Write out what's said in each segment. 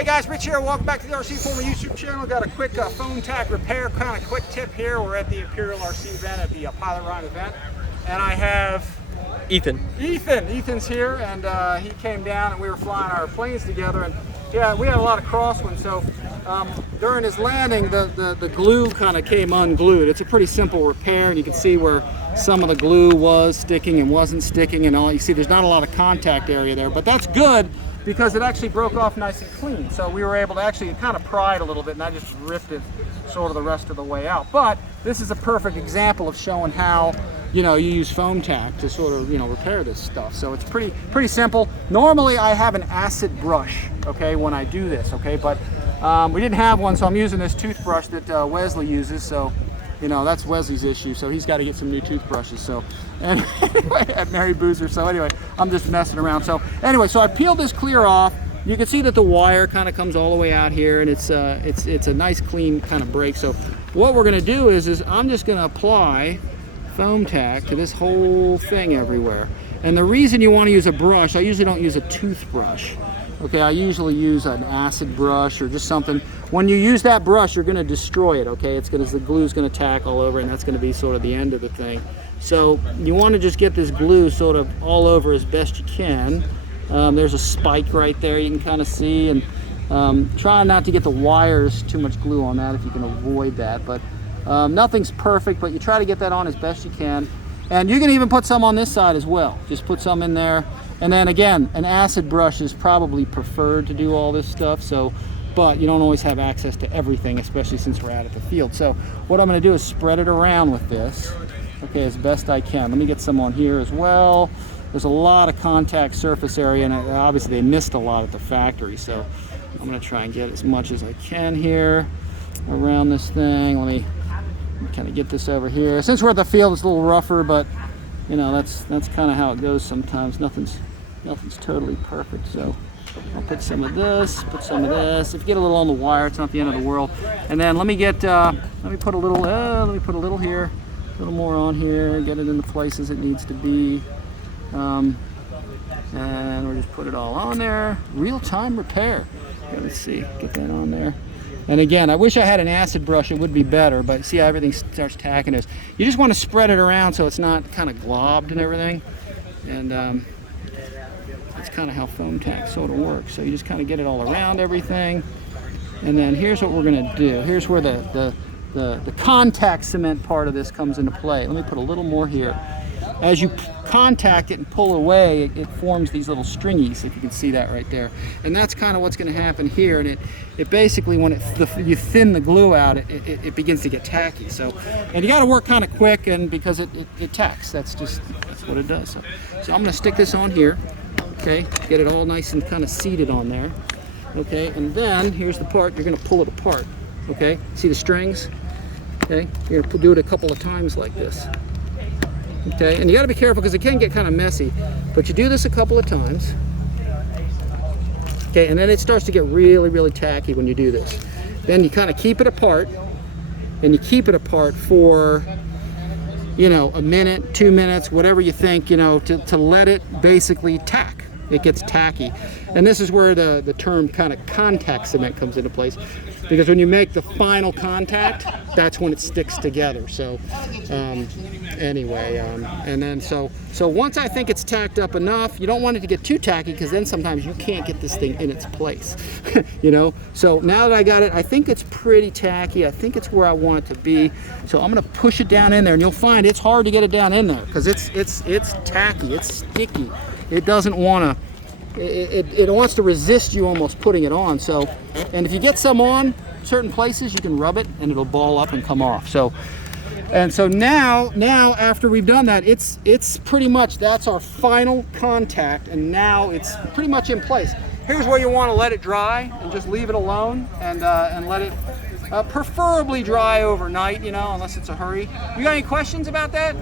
Hey guys, Rich here. Welcome back to the RC Informer YouTube channel. Got a quick Foam-Tac repair, kind of quick tip here. We're at the Imperial RC event, at the Pilot Run event, and I have Ethan. Ethan's here, and he came down, and we were flying our planes together, and yeah, we had a lot of crosswinds. So during his landing, the glue kind of came unglued. It's a pretty simple repair, and you can see where some of the glue was sticking and wasn't sticking, and all. You see, there's not a lot of contact area there, but that's good, because it actually broke off nice and clean. So we were able to actually kind of pry it a little bit, and I just ripped it sort of the rest of the way out. But this is a perfect example of showing how, you know, you use Foam-Tac to sort of, you know, repair this stuff. So it's pretty simple. Normally I have an acid brush, okay, when I do this, okay, but we didn't have one, so I'm using this toothbrush that Wesley uses. So, you know, that's Wesley's issue, so he's got to get some new toothbrushes. So anyway, at Mary Boozer. So anyway, I'm just messing around. So anyway, so I peeled this clear off. You can see that the wire kind of comes all the way out here, and it's a nice clean kind of break. So what we're going to do is I'm just going to apply Foam-Tac to this whole thing everywhere. And the reason you want to use a brush, I usually don't use a toothbrush. Okay, I usually use an acid brush or just something. When you use that brush, you're going to destroy it, okay? The glue's going to tack all over, and that's going to be sort of the end of the thing. So you want to just get this glue sort of all over as best you can. There's a spike right there you can kind of see, and try not to get the wires too much glue on that if you can avoid that. But nothing's perfect, but you try to get that on as best you can. And you can even put some on this side as well. Just put some in there. And then again, an acid brush is probably preferred to do all this stuff. So, but you don't always have access to everything, especially since we're out at the field. So what I'm going to do is spread it around with this, okay, as best I can. Let me get some on here as well. There's a lot of contact surface area, and obviously they missed a lot at the factory. So I'm going to try and get as much as I can here around this thing. Let me kind of get this over here. Since we're at the field, it's a little rougher, but you know, that's kind of how it goes sometimes. Nothing's totally perfect. So I'll put some of this, put some of this. If you get a little on the wire, it's not the end of the world. And then let me put a little here, a little more on here, get it in the places it needs to be. And we'll just put it all on there. Real-time repair. Okay, let's see, get that on there. And again, I wish I had an acid brush, it would be better, but see how everything starts tacking this. You just want to spread it around so it's not kind of globbed and everything. And that's kind of how Foam-Tac sort of works. So you just kind of get it all around everything. And then here's what we're going to do. Here's where the contact cement part of this comes into play. Let me put a little more here. As you contact it and pull away, it forms these little stringies, if you can see that right there. And that's kind of what's going to happen here. And it basically, when you thin the glue out, it begins to get tacky. So, and you got to work kind of quick, and because it tacks. That's what it does. So I'm going to stick this on here. Okay, get it all nice and kind of seated on there. Okay, and then here's the part you're going to pull it apart. Okay, see the strings? Okay, you're going to do it a couple of times like this. Okay, and you got to be careful because it can get kind of messy, but you do this a couple of times. Okay, and then it starts to get really tacky when you do this. Then you kind of keep it apart, and you keep it apart for, you know, a minute, 2 minutes, whatever you think, you know, to let it basically tack. It gets tacky. And this is where the term kind of contact cement comes into place, because when you make the final contact, that's when it sticks together. So anyway, and then so once I think it's tacked up enough, you don't want it to get too tacky, because then sometimes you can't get this thing in its place. You know, so now that I got it, I think it's pretty tacky. I think it's where I want it to be. So I'm going to push it down in there, and you'll find it's hard to get it down in there because it's tacky, it's sticky. It doesn't want to, it wants to resist you almost putting it on. So, and if you get some on certain places, you can rub it and it'll ball up and come off. So, and so now after we've done that, it's pretty much, that's our final contact, and now it's pretty much in place. Here's where you want to let it dry and just leave it alone, and let it preferably dry overnight, you know, unless it's a hurry. You got any questions about that?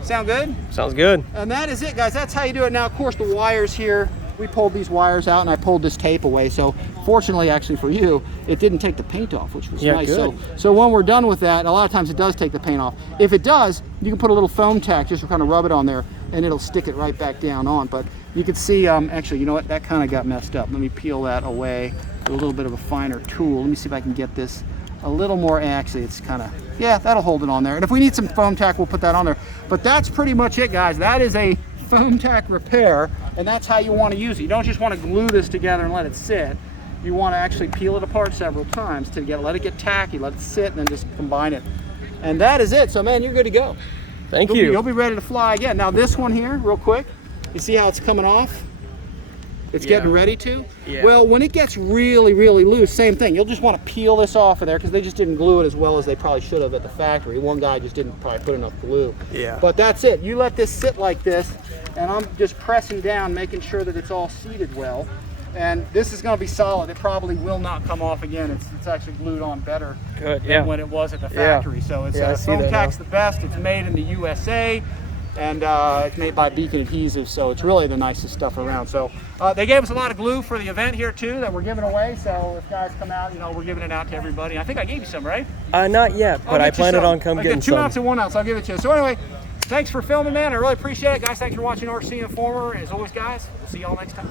Sound good? Sounds good. And that is it, guys. That's how you do it. Now, of course, the wires here, we pulled these wires out, and I pulled this tape away. So fortunately, actually for you, it didn't take the paint off, which was nice. Good. So when we're done with that, a lot of times it does take the paint off. If it does, you can put a little Foam-Tac, just to kind of rub it on there. and it'll stick it right back down on. But you can see, actually, you know what, that kind of got messed up. Let me peel that away with a little bit of a finer tool. Let me see if I can get this a little more, actually it's kind of, yeah, that'll hold it on there. And if we need some foam tack, we'll put that on there. But that's pretty much it, guys. That is a foam tack repair, and that's how you want to use it. You don't just want to glue this together and let it sit. You want to actually peel it apart several times to let it get tacky, let it sit, and then just combine it. And that is it. So man, you're good to go. Thank you. You'll be ready to fly again. Now this one here, real quick, you see how it's coming off? It's getting ready to? Yeah. Well, when it gets really, really loose, same thing. You'll just want to peel this off of there because they just didn't glue it as well as they probably should have at the factory. One guy just didn't probably put enough glue. Yeah. But that's it. You let this sit like this, and I'm just pressing down, making sure that it's all seated well. And this is going to be solid. It probably will not come off again. It's actually glued on better than when it was at the factory. So it's Foam-Tac's the best. It's made in the USA. And it's made by Beacon Adhesive, so it's really the nicest stuff around. So they gave us a lot of glue for the event here too that we're giving away. So if guys come out, you know, we're giving it out to everybody. I think I gave you some, right? Not yet, but I plan on getting some. 2 ounce and 1 ounce. I'll give it to you. So anyway, thanks for filming, man. I really appreciate it, guys. Thanks for watching RC Informer. As always, guys, we'll see y'all next time.